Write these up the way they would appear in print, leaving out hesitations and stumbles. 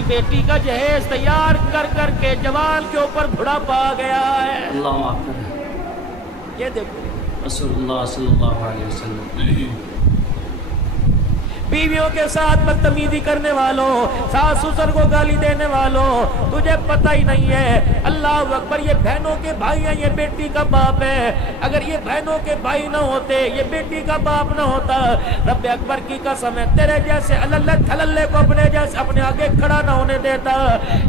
اپنی بیٹی کا جہیز تیار کر کر کے جوان کے اوپر بڑھاپا آ گیا ہے. اللہ معاف کرے. یہ دیکھو رسول اللہ صلی اللہ علیہ وسلم. بیویوں کے ساتھ بدتمیزی کرنے والوں، ساس سسر کو گالی دینے والوں، تجھے پتہ ہی نہیں ہے. اللہ اکبر. یہ بہنوں کے بھائی ہیں، یہ بیٹی کا باپ ہے. اگر یہ بہنوں کے بھائی نہ ہوتے، یہ بیٹی کا باپ نہ ہوتا، رب اکبر کی قسم ہے تیرے جیسے اللہ تھللے کو اپنے جیسے اپنے آگے کھڑا نہ ہونے دیتا.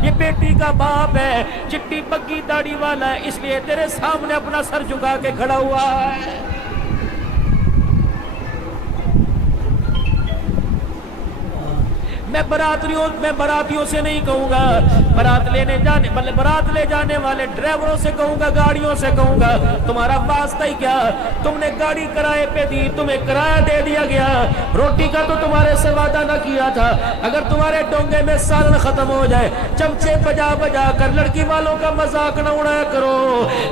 یہ بیٹی کا باپ ہے، چٹی پکی داڑھی والا ہے، اس لیے تیرے سامنے اپنا سر جھکا کے کھڑا ہوا ہے. میں براتیوں سے نہیں کہوں گا، برات لے جانے والے ڈرائیوروں سے کہوں گا، گاڑیوں سے کہوں گا، تمہارا واسطہ ہی کیا؟ تم نے گاڑی کرائے پہ دی، تمہیں کرایہ دے دیا گیا، روٹی کا تو تمہارے سے وعدہ نہ کیا تھا. اگر تمہارے ڈونگے میں سالن ختم ہو جائے، چمچے بجا بجا کر لڑکی والوں کا مذاق نہ اڑایا کرو.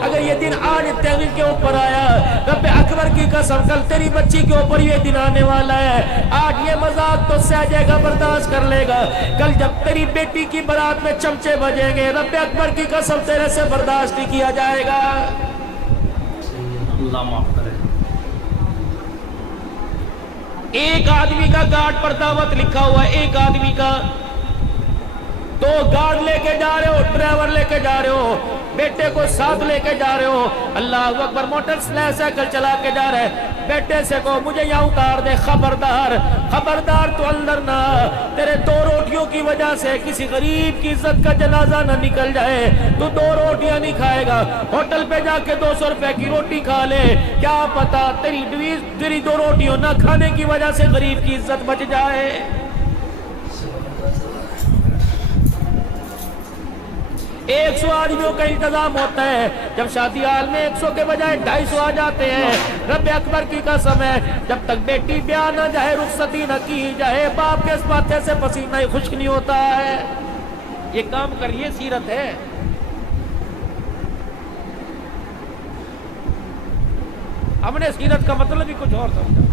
اگر یہ دن آج تیری کے اوپر آیا، رب اکبر کی قسم کل تیری بچی کے اوپر یہ دن آنے والا ہے. آج یہ مذاق تو سہ جائے گا، برداشت کر لے گا. کل جب تیری بیٹی کی برات میں چمچے بجیں گے، رب اکبر کی قسم تیرے سے برداشت نہیں کیا جائے گا. اللہ معاف کرے. ایک آدمی کا گارڈ پر دعوت لکھا ہوا ہے، ایک آدمی کا. دو گارڈ لے کے جا رہے ہو، ڈرائیور لے کے جا رہے ہو، بیٹے کو ساتھ لے کے جا رہے ہو. اللہ اکبر. موٹر سائیکل چلا کے جا رہے، بیٹے سے کہو مجھے یہاں اتار دے. خبردار خبردار تو اندر نہ. تیرے دو روٹیوں کی وجہ سے کسی غریب کی عزت کا جنازہ نہ نکل جائے. تو دو روٹیاں نہیں کھائے گا، ہوٹل پہ جا کے 200 روپے کی روٹی کھا لے. کیا پتا تیری دو روٹیوں نہ کھانے کی وجہ سے غریب کی عزت بچ جائے. 100 آدمیوں کا انتظام ہوتا ہے، جب شادی حال میں 100 کے بجائے 250 آ جاتے ہیں. رب اکبر کی قسم ہے جب تک بیٹی بیاہ نہ جائے، رخصتی نہ کی جائے، باپ کے اس ماتھے سے پسینہ ہی خشک نہیں ہوتا ہے. یہ کام کر، یہ سیرت ہے. ہم نے سیرت کا مطلب ہی کچھ اور سمجھا.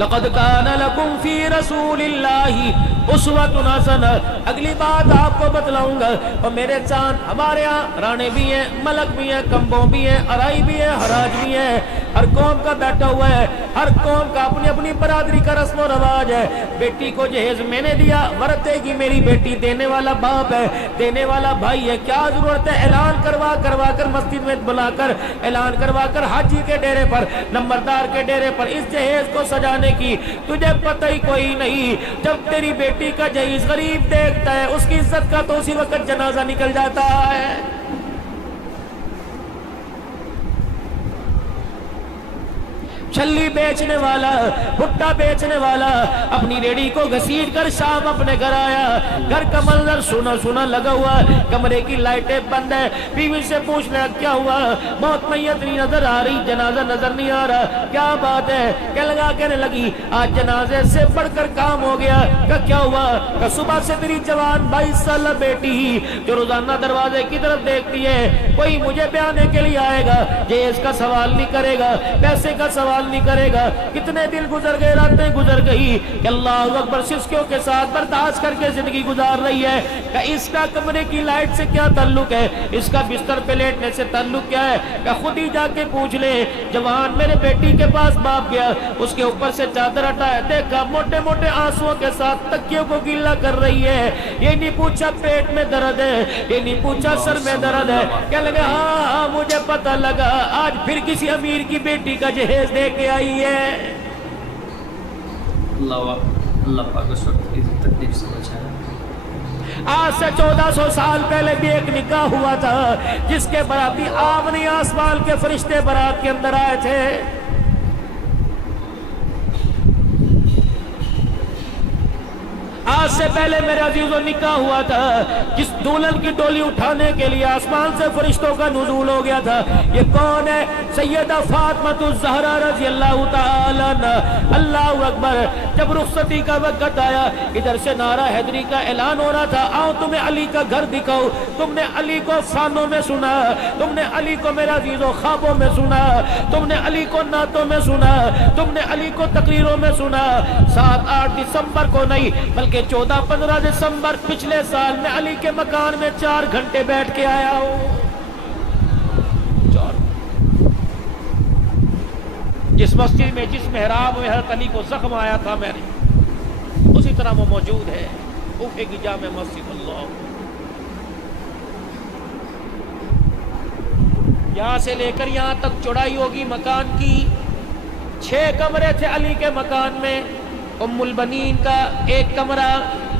لقد كان لكم في رسول الله اسوة حسنہ. اگلی بات آپ کو بتلاؤں گا. اور میرے چاند ہمارے ہاں رانے بھی ہیں، ملک بھی ہیں، کمبوں بھی ہیں، ارائی بھی ہیں، حراج بھی ہیں. ہر قوم کا بیٹھا ہوا ہے، ہر قوم کا اپنی اپنی برادری کا رسم و رواج ہے. بیٹی کو جہیز میں نے دیا، ورتے گی میری بیٹی. دینے والا باپ ہے، دینے والا بھائی ہے. کیا ضرورت ہے اعلان کروا کر مسجد میں بلا کر، اعلان کروا کر حاجی کے ڈیرے پر، نمبردار کے ڈیرے پر اس جہیز کو سجانے کی؟ تجھے پتہ ہی کوئی نہیں. جب تیری بیٹی کا جہیز غریب دیکھتا ہے، اس کی عزت کا تو اسی وقت جنازہ نکل جاتا ہے. چھلی بیچنے والا، بھٹا بیچنے والا اپنی ریڑھی کو گھسیٹ کر شام اپنے گھر آیا. گھر کا منظر سونا سونا لگا ہوا، کمرے کی لائٹیں بند ہے. بیوی سے پوچھ لیا کیا ہوا؟ موت میت نہیں نظر آ رہی، جنازہ نظر نہیں آ رہا. کیا بات ہے؟ کہنے لگی آج جنازے سے بڑھ کر کام ہو گیا. کیا ہوا؟ کہ صبح سے تیری جوان 22 سالہ بیٹی ہی جو روزانہ دروازے کی طرف دیکھتی ہے، کوئی مجھے بیانے کے لیے آئے گا، جہیز کا سوال نہیں کرے گا، پیسے کا سوال نہیں کرے گا. کتنے دن گزر گئے، راتیں گزر گئی کہ اللہ اکبر سسکیوں کے ساتھ برداشت کر کے زندگی گزار رہی ہے. کہ اس کا کمرے کی لائٹ سے کیا تعلق ہے، اس کا بستر پہ لیٹنے سے تعلق کیا ہے؟ کہ خود ہی جا کے پوچھ لے. جوان میرے بیٹی کے پاس باپ گیا، اس کے اوپر سے چادر ہٹایا، دیکھا موٹے موٹے آنسوؤں کے ساتھ تکیوں کو گیلا کر رہی ہے. یہ نہیں پوچھا پیٹ میں درد ہے، یہ نہیں پوچھا سر میں درد ہے. کیا لگا ہاں مجھے پتہ لگا آج پھر کسی امیر کی بیٹی کا جہیز دے کے آئی ہے. اللہ پاک اس وقت کی تکلیف سے بچائے. آج سے 1400 سال پہلے بھی ایک نکاح ہوا تھا جس کے باراتی آمنی آسمان کے فرشتے بارات کے اندر آئے تھے. آج سے پہلے میرے عزیزوں نکاح ہوا تھا، جس دلہن کی ڈولی اٹھانے کے لیے آسمان سے فرشتوں کا نزول ہو گیا تھا، یہ کون ہے؟ سیدہ فاطمہ الزہرا رضی اللہ تعالی عنہ۔ اللہ اکبر۔ جب رخصتی کا وقت آیا، ادھر سے نعرہ حیدری کا اعلان ہو رہا تھا، آؤ تمہیں علی کا گھر دکھاؤ۔ تم نے علی کو فانوں میں سنا، تم نے علی کو میرا عزیزوں خوابوں میں سنا، تم نے علی کو نعتوں میں سنا، تم نے علی کو تقریروں میں سنا۔ 7-8 دسمبر کو نہیں بلکہ 14-15 دسمبر پچھلے سال میں علی کے مکان میں 4 گھنٹے بیٹھ کے آیا ہوں۔ جس مسجد میں جس محراب میں حضرت علی کو زخم آیا تھا میں نے، اسی طرح وہ موجود ہے کوفے کی جامع مسجد۔ اللہ، یہاں سے لے کر یہاں تک چوڑائی ہوگی مکان کی 6 کمرے تھے علی کے مکان میں۔ ام البنین کا 1 کمرہ،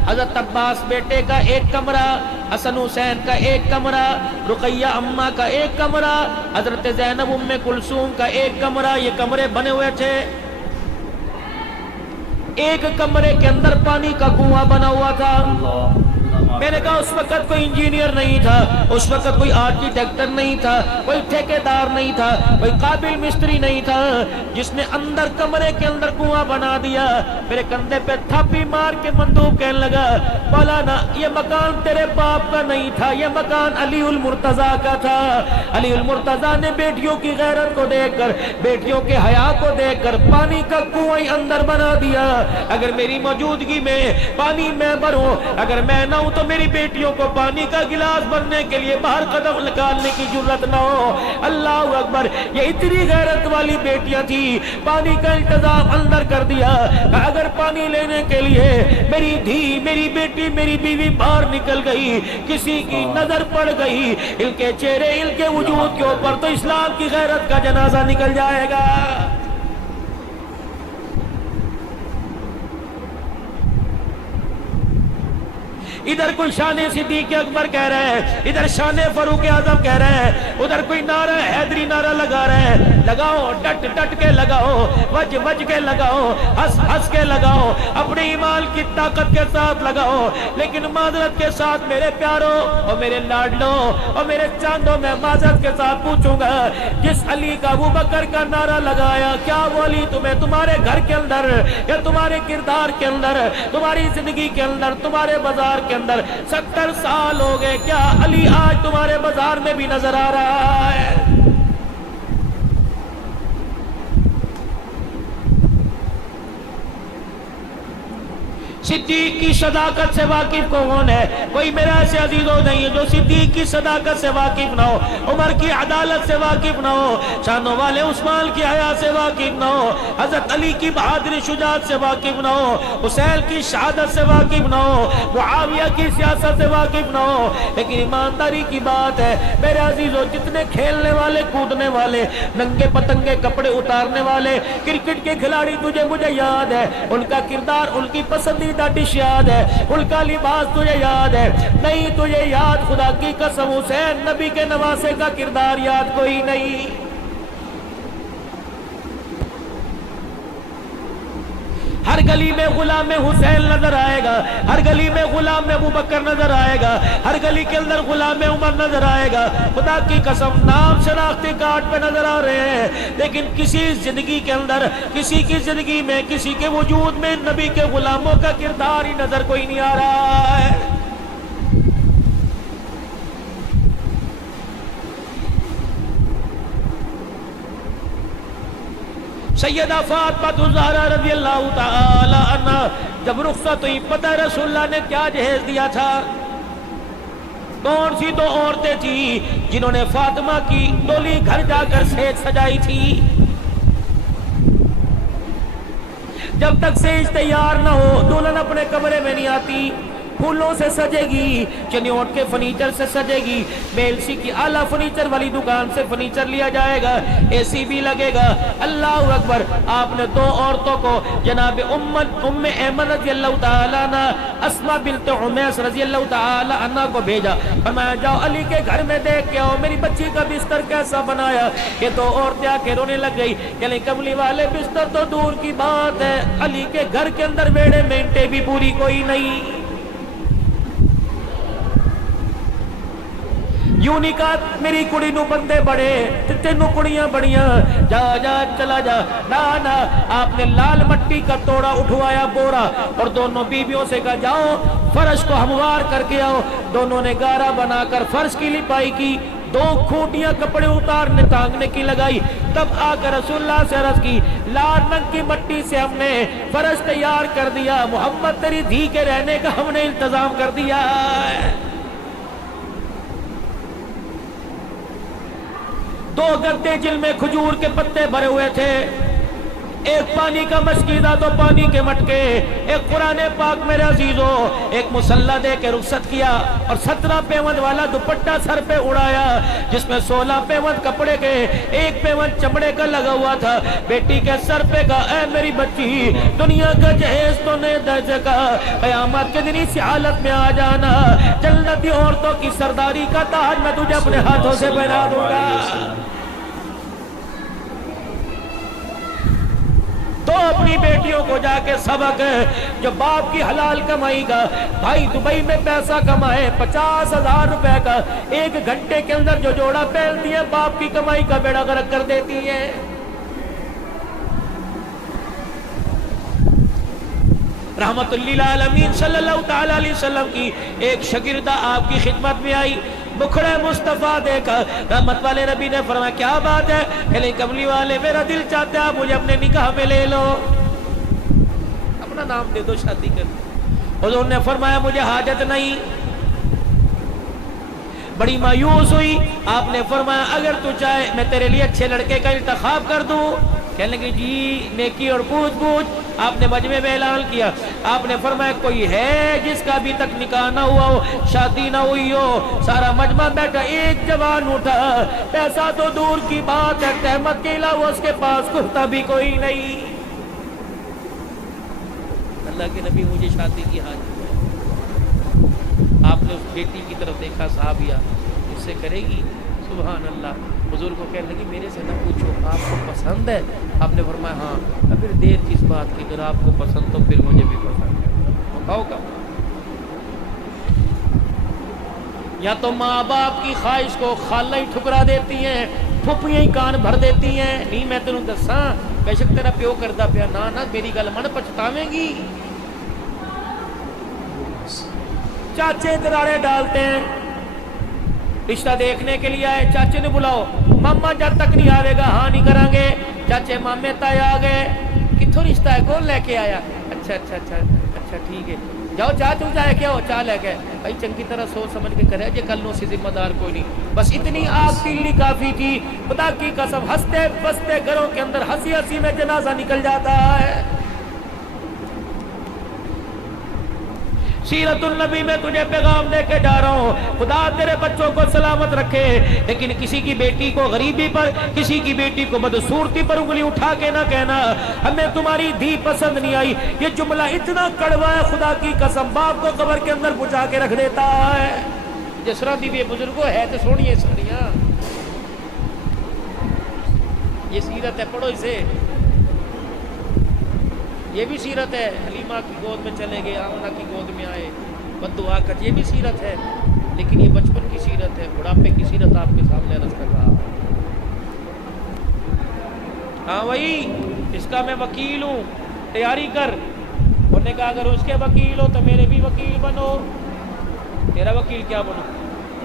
حضرت عباس بیٹے کا 1 کمرہ، حسن حسین کا 1 کمرہ، رقیہ اماں کا 1 کمرہ، حضرت زینب ام کلثوم کا 1 کمرہ۔ یہ کمرے بنے ہوئے تھے۔ ایک کمرے کے اندر پانی کا کنواں بنا ہوا تھا۔ میں نے کہا اس وقت کوئی انجینئر نہیں تھا، اس وقت کوئی آرکیٹیکٹر نہیں تھا، کوئی ٹھیکیدار نہیں تھا، کوئی قابل مستری نہیں تھا، جس نے اندر کمرے کے اندر کنواں بنا دیا۔ میرے کندھے پہ تھاپی مار کے مندوب کہنے لگا، مولانا یہ مکان تیرے باپ کا نہیں تھا، یہ مکان علی المرتضیٰ کا تھا۔ علی المرتضیٰ نے بیٹیوں کی غیرت کو دیکھ کر، بیٹیوں کے حیا کو دیکھ کر پانی کا کنواں اندر بنا دیا۔ اگر میری موجودگی میں پانی میں بھروں، اگر میں نہ ہوں تو میری بیٹیوں کو پانی کا گلاس بھرنے کے لیے باہر قدم نکالنے کی جرت نہ ہو۔ اللہ اکبر۔ یہ اتنی غیرت والی بیٹیاں تھی، پانی کا انتظام اندر کر دیا۔ اگر پانی لینے کے لیے میری دھی، میری بیٹی، میری بیوی باہر نکل گئی، کسی کی نظر پڑ گئی ان کے چہرے، ان کے وجود کے اوپر، تو اسلام کی غیرت کا جنازہ نکل جائے گا۔ ادھر کوئی شان صدیق اکبر کہہ رہے ہیں، ادھر شان فاروق اعظم کہہ رہے ہیں، ادھر کوئی نعرہ حیدری نعرہ لگا رہے ہیں۔ لگاؤ، ڈٹ ڈٹ کے لگاؤ، وج وج کے لگاؤ، ہنس ہنس کے لگاؤ، اپنے ایمان کی طاقت کے ساتھ لگاؤ، لیکن معذرت کے ساتھ میرے پیاروں اور میرے لاڈلوں اور میرے چاندوں، میں معذرت کے ساتھ پوچھوں گا، جس علی کا ابو بکر کا نعرہ لگایا، کیا وہ علی تمہیں تمہارے گھر کے اندر یا تمہارے کردار کے اندر، تمہاری زندگی کے اندر، تمہارے بازار کے اندر 70 سال ہو گئے، کیا علی آج تمہارے بازار میں بھی نظر آ رہا ہے؟ صدیق کی صداقت سے واقف کون ہے؟ کوئی میرا ایسے عزیزوں نہیں ہے جو صدیق کی صداقت سے واقف نہ ہو، عمر کی عدالت سے واقف نہ ہو، شانوں والے عثمان کی حیا سے واقف نہ ہو، حضرت علی کی بہادری شجاعت سے واقف نہ ہو، حسین کی شہادت سے واقف نہ ہو، معاویہ کی سیاست سے واقف نہ ہو۔ لیکن ایمانداری کی بات ہے میرے عزیزوں، جتنے کھیلنے والے، کودنے والے، ننگے پتنگے کپڑے اتارنے والے کرکٹ کے کھلاڑی تجھے مجھے یاد ہے، ان کا کردار، ان کی پسندیدہ ڈش یاد ہے، ان کا لباس تجھے یاد ہے، نہیں تجھے یاد، خدا کی قسم حسین نبی کے نواسے کا کردار یاد کوئی نہیں۔ ہر گلی میں غلام حسین نظر آئے گا، ہر گلی میں غلام ابو بکر نظر آئے گا، ہر گلی کے اندر غلام عمر نظر آئے گا۔ خدا کی قسم نام شناختی کارڈ پہ نظر آ رہے ہیں، لیکن کسی زندگی کے اندر، کسی کی زندگی میں، کسی کے وجود میں نبی کے غلاموں کا کردار ہی نظر کوئی نہیں آ رہا ہے۔ سیدہ فاطمہ الزہرا رضی اللہ تعالی عنہ جب رخصت ہوئی، پتہ رسول اللہ نے کیا جہیز دیا تھا؟ کون سی 2 عورتیں تھیں جنہوں نے فاطمہ کی ڈولی گھر جا کر سیج سجائی تھی؟ جب تک سیج تیار نہ ہو دلہن اپنے کمرے میں نہیں آتی، پھولوں سے سجے گی، چنیوٹ کے فرنیچر سے سجے گی، بیلسی کی اعلیٰ فرنیچر والی دکان سے فرنیچر لیا جائے گا، اے سی بھی لگے گا۔ اللہ اکبر۔ آپ نے 2 عورتوں کو، جناب ام ایمن رضی اللہ تعالیٰ عنہ، اسماء بنت عمیس رضی اللہ تعالیٰ عنہ کو بھیجا، فرمایا جاؤ علی کے گھر میں دیکھ کے آؤ میری بچی کا بستر کیسا بنایا۔ یہ 2 عورتیں آ کے رونے لگ گئی، یعنی کملی والے بستر تو دور کی بات ہے، علی کے گھر کے اندر بیڑے مینٹے بھی پوری کوئی نہیں۔ یوں نہیں کہا میری کڑی نو بندے بڑے تینوں کڑیاں بڑیاں، جا جا چلا جا، نا آپ نے لال مٹی کا توڑا اٹھوایا بورا اور دونوں بیویوں سے کہا جاؤ فرش کو ہموار کر کے آؤ۔ دونوں نے گارا بنا کر فرش کی لپائی کی، 2 کھوٹیاں کپڑے اتارنے ٹانگنے کی لگائی، تب آ کر رسول اللہ سے عرض کی لال رنگ کی مٹی سے ہم نے فرش تیار کر دیا، محمد تیری دھی کے رہنے کا ہم نے انتظام کر دیا ہے۔ 2 گدے جن میں کھجور کے پتے بھرے ہوئے تھے، ایک پانی کا مشکیزہ، 2 پانی کے مٹکے، ایک قرآن پاک میرے عزیزو، ایک مسلح دے کے رخصت کیا اور 17 پیوند والا دوپٹہ سر پہ اڑایا جس میں 16 پیوند کپڑے کے، 1 پیوند چمڑے کا لگا ہوا تھا۔ بیٹی کے سر پہ کہا اے میری بچی، دنیا کا جہیز تو نے دے سکا، قیامت کے دن اس حالت میں آ جانا، جنتی عورتوں کی سرداری کا تاج میں تجھے اپنے ہاتھوں سے پہنا دوں گا۔ تو اپنی بیٹیوں کو جا کے سبق جو باپ کی حلال کمائی کا، بھائی دبئی میں پیسہ کمائے 50,000 روپے کا، 1 گھنٹے کے اندر جو جوڑا پہنتی ہے باپ کی کمائی کا بیڑا غرق کر دیتی ہے۔ رحمت للعالمین صلی اللہ تعالی علیہ وسلم کی ایک شاگردہ آپ کی خدمت میں آئی، بکھڑے مصطفیٰ دیکھا، رحمت والے نبی نے فرمایا کیا بات ہے؟ کہ کملی والے میرا دل چاہتا ہے آپ مجھے اپنے نکاح میں لے لو، اپنا نام دے دو شادی کر۔ حضور نے فرمایا مجھے حاجت نہیں۔ بڑی مایوس ہوئی، آپ نے فرمایا اگر تو چاہے میں تیرے لیے اچھے لڑکے کا انتخاب کر دوں۔ کہنے لگے جی نیکی اور پوچھ پوچھ۔ آپ نے مجمع میں اعلان کیا، آپ نے فرمایا کوئی ہے جس کا ابھی تک نکاح نہ ہوا ہو، شادی نہ ہوئی ہو؟ سارا مجمع بیٹھا، ایک جوان اٹھا، پیسہ تو دور کی بات ہے، تہمت کے علاوہ اس کے پاس کرتا بھی کوئی نہیں۔ اللہ کے نبی مجھے شادی کی حاجت ہے۔ آپ نے اس بیٹی کی طرف دیکھا، صحابیہ اس سے کرے گی؟ سبحان اللہ۔ حضور کو کہنے لگی میرے سے نہ پوچھو، آپ کو پسند ہے؟ آپ نے فرمایا ہاں۔ پھر دیر کس بات کی، اگر آپ کو پسند تو پھر مجھے بھی پسند ہے۔ ہوگا یا تو ماں باپ کی خواہش کو خالہ ہی ٹھکرا دیتی ہیں، پھپھیاں ہی کان بھر دیتی ہیں، نہیں میں تینوں دساں بے شک تیرا پیو کردا پیا، نہ میری گل من پچھتاویں گی۔ چاچے دراڑے ڈالتے ہیں، رشتہ دیکھنے کے لیے آئے، چاچے نے بلاؤ، ماما جب تک نہیں آئے گا ہاں نہیں کریں گے۔ چاچے مامے تائے آ گئے، کتھوں رشتہ ہے، کون لے کے آیا؟ اچھا ٹھیک ہے، جاؤ چاہ تو جائے کیا ہو، چاہ لے گئے۔ بھائی چنگی طرح سوچ سمجھ کے کرے، یہ کل نو سے ذمہ دار کوئی نہیں، بس اتنی آگ تیلی کافی تھی۔ خدا کی قسم ہنستے بستے گھروں کے اندر ہنسی ہنسی میں جنازہ نکل جاتا ہے۔ سیرت النبی میں تجھے پیغام دے کے جا رہا ہوں، خدا تیرے بچوں کو سلامت رکھے، لیکن کسی کی بیٹی کو غریبی پر، کسی کی بیٹی کو بدصورتی پر انگلی اٹھا کے نہ کہنا ہمیں تمہاری دھی پسند نہیں آئی۔ یہ جملہ اتنا کڑوا ہے، خدا کی قسم باپ کو قبر کے اندر پہنچا کے رکھ دیتا ہے۔ جس طرح دی بھی بزرگوں ہے تو سونی ہے سڑیاں، یہ سیرت ہے، پڑھو اسے، یہ بھی سیرت ہے۔ حلیمہ کی گود میں چلے گئے، آمنہ کی گود میں آئے، بددعا کر، یہ بھی سیرت ہے، لیکن یہ بچپن کی سیرت ہے، بڑھاپے کی سیرت آپ کے سامنے عرض کر رہا۔ ہاں وہی اس کا میں وکیل ہوں، تیاری کر۔ انہوں نے کہا اگر اس کے وکیل ہو تو میرے بھی وکیل بنو۔ تیرا وکیل کیا بنو؟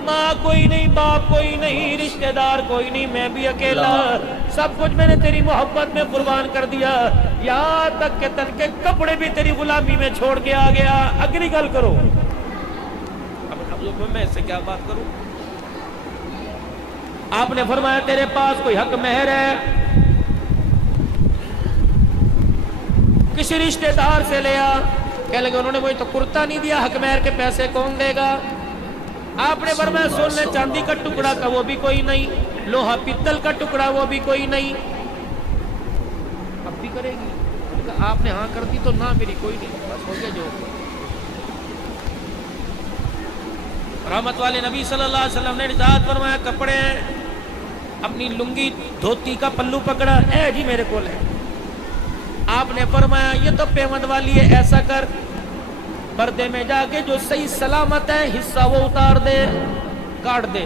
ماں کوئی نہیں، باپ کوئی نہیں، رشتہ دار کوئی نہیں، میں بھی اکیلا، سب کچھ میں نے تیری محبت میں قربان کر دیا، یہاں تک کہ تن کے کپڑے بھی تیری غلامی میں چھوڑ کے آ گیا۔ اگلی گل کرو، اب میں اس سے کیا بات کروں؟ آپ نے فرمایا تیرے پاس کوئی حق مہر ہے، کسی رشتہ دار سے لیا۔ کہنے لگے انہوں نے مجھے تو کرتا نہیں دیا، حق مہر کے پیسے کون دے گا؟ آپ نے فرمایا سونے چاندی کا ٹکڑا کا وہ بھی کوئی نہیں، لوہا پتل کا ٹکڑا وہ بھی کوئی نہیں، اب بھی کرے گی؟ آپ نے ہاں کر دی تو نہ میری کوئی نہیں، بس ہو گیا جو۔ رحمت والے نبی صلی اللہ علیہ وسلم نے ارشاد فرمایا کپڑے اپنی لنگی دھوتی کا پلو پکڑا، اے جی میرے کول ہے۔ آپ نے فرمایا یہ تو پیمند والی ہے، ایسا کر پردے میں جا کے جو صحیح سلامت ہے حصہ وہ اتار دے، کاٹ دے،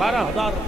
12,000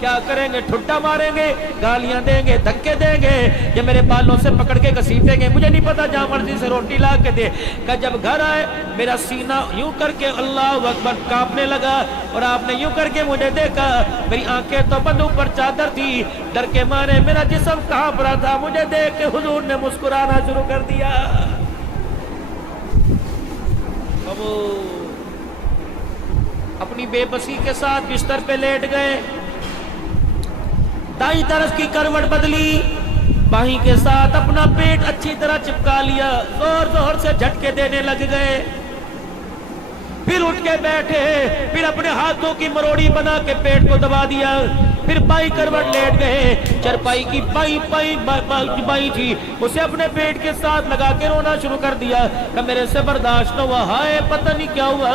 کیا کریں گے؟ ٹھٹا ماریں گے، گالیاں دیں گے، دھکے دیں گے، یا میرے بالوں سے پکڑ کے گھسیٹیں گے، مجھے نہیں پتا، جہاں مرضی سے روٹی لا کے دے۔ کہ جب گھر آئے میرا سینہ یوں کر کے اللہ اکبر کانپنے لگا، اور آپ نے یوں کر کے مجھے دیکھا، میری آنکھیں تو بند، اوپر چادر تھی، ڈر کے مارے میرا جسم کانپ رہا تھا۔ مجھے دیکھ کے حضور نے مسکرانا شروع کر دیا۔ اب اپنی بے بسی کے ساتھ بستر پہ لیٹ گئے، دائیں طرف کی کروٹ بدلی، بائیں کے ساتھ اپنا پیٹ اچھی طرح چپکا لیا، زور زور سے جھٹکے دینے لگ گئے، پھر اٹھ کے بیٹھے، پھر اپنے ہاتھوں کی مروڑی بنا کے پیٹ کو دبا دیا، پھر بائیں کروٹ لیٹ گئے، چرپائی کی بائیں تھی اسے اپنے پیٹ کے ساتھ لگا کے رونا شروع کر دیا کہ میرے سے برداشت نہ ہوا، ہائے پتہ نہیں کیا ہوا،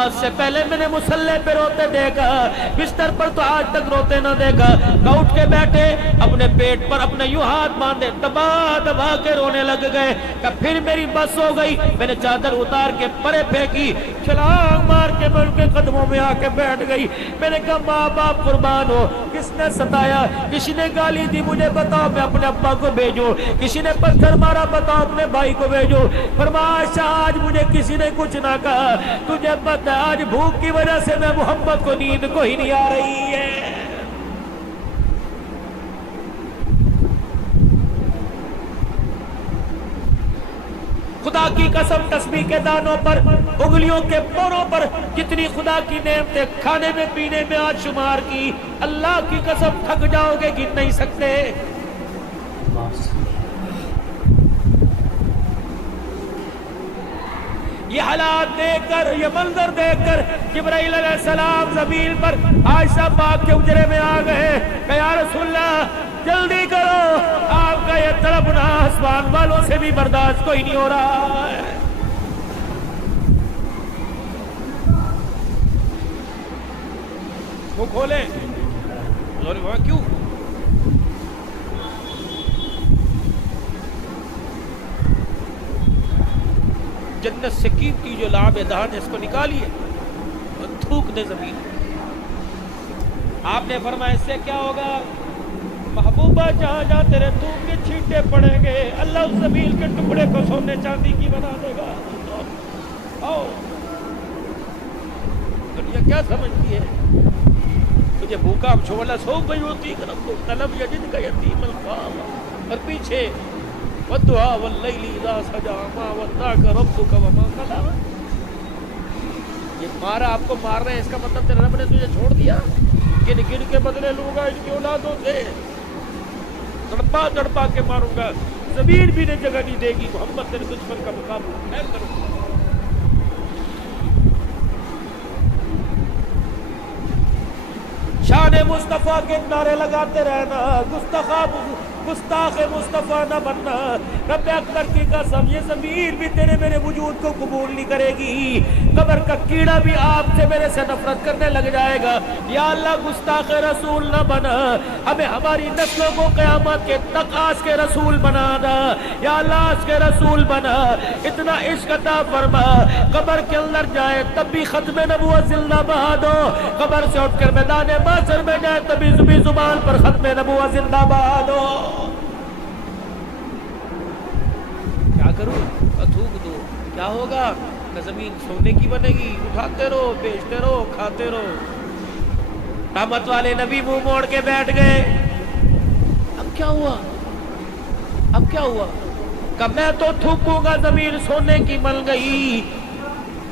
آج سے پہلے میں نے مصلے پہ روتے دیکھا، بستر پر تو آج تک روتے نہ دیکھا۔ کہ اٹھ کے بیٹھے، اپنے پیٹ پر اپنے یوں ہاتھ باندھے، دبا دبا کے رونے لگ گئے کہ پھر میری بس ہو گئی، میں نے چادر اتار کے پرے پھینکی، چھلانگ مار کے میں ان کے قدموں میں آ کے بیٹھ گئی۔ میں نے کہا ماں باپ قربان ہو، کس نے ستایا؟ کسی نے گالی دی، مجھے بتاؤ میں اپنے ابا کو بھیجوں، کسی نے پتھر مارا، بتاؤ اپنے بھائی کو بھیجوں۔ فرمایا آج مجھے کسی نے کچھ نہ کہا، تجھے پتہ آج بھوک کی وجہ سے میں محمد کو نیند کو ہی نہیں آ رہی ہے۔ خدا کی قسم تسبیح کے دانوں پر، انگلیوں کے پوروں پر جتنی خدا کی نعمتیں کھانے میں پینے میں آج شمار کی، اللہ کی قسم تھک جاؤ گے، گن نہیں سکتے۔ یہ حالات دیکھ کر، یہ منظر دیکھ کر جبرائیل علیہ السلام زمین پر عائشہ پاک کے اجرے میں آ گئے کہ یا رسول اللہ جلدی کرو، آپ کا یہ تڑپنا آسمان والوں سے بھی برداشت کوئی نہیں ہو رہا ہے۔ وہ کھولیں، وہاں کیوں؟ جنت سے قیمتی جو لعاب دہن ہے اس کو نکالیے اور تھوک دے زمین۔ آپ نے فرمایا اس سے کیا ہوگا؟ محبوبہ جہاں جہاں تیرے تھوک کے چھینٹے پڑیں گے اللہ اس زمین کے ٹکڑے کو سونے چاندی کی بنا دے گا۔ آؤ، دنیا کیا سمجھتی ہے؟ تجھے بھوکا ہم چھوڑا سو گئی ہوتی کرم طلب یجد کا یتیم القام، اور پیچھے والدعاء واللیل اذا سجا ما ودعک ربک وما قلی۔ یہ مارا آپ کو مار رہے ہیں، اس کا مطلب تیرے رب نے تجھے چھوڑ دیا؟ گن گن کے بدلے لوں گا ان کی اولادوں سے، تڑپا تڑپا کے ماروں گا، زمین بھی نے جگہ نہیں دے گی، محمد تیرے دشمن کا مقابلہ میں کروں گا۔ شان مصطفیٰ کے نعرے لگاتے رہنا، گستاخ مصطفیٰ نہ بننا۔ رب اکبر کی قسم یہ زمین بھی تیرے میرے وجود کو قبول نہیں کرے گی، قبر کا کیڑا بھی آپ سے میرے سے نفرت کرنے لگ جائے گا۔ یا اللہ گستاخ رسول نہ بنا، ہمیں ہماری نسلوں کو قیامت کے تک آج کے رسول بنا دا۔ یا اللہ آج کے رسول بنا، اتنا عشق عطا فرما، قبر کے اندر جائے تب بھی ختم نبوت زندہ باد ہو، قبر سے اٹھ کر میدان محشر میں جائے تبھی زبان پر ختم نبوت زندہ باد ہو۔ کیا کروں؟ تھوک دو، کیا ہوگا؟ کہ زمین سونے کی بنے گی، اٹھاتے رہو، بیچتے رہو، کھاتے رہو۔ رحمت والے نبی منہ موڑ کے بیٹھ گئے۔ اب کیا ہوا؟ اب کیا ہوا؟ کہ میں تو تھوکوں گا، زمین سونے کی بن گئی،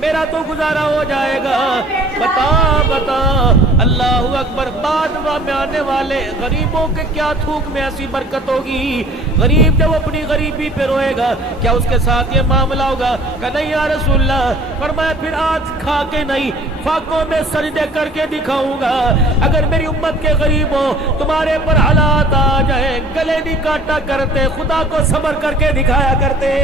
میرا تو گزارا ہو جائے گا۔ بتا بتا اللہ اکبر، بعد میں آنے والے غریبوں کے کیا تھوک میں ایسی برکت ہوگی؟ غریب جب اپنی غریبی پہ روئے گا کیا اس کے ساتھ یہ معاملہ ہوگا؟ کہ نہیں یا رسول اللہ۔ فرمایا پھر آج کھا کے نہیں، فاقوں میں سجدے کر کے دکھاؤں گا۔ اگر میری امت کے غریبوں تمہارے پر حالات آ جائیں، گلے نہیں کاٹا کرتے، خدا کو صبر کر کے دکھایا کرتے۔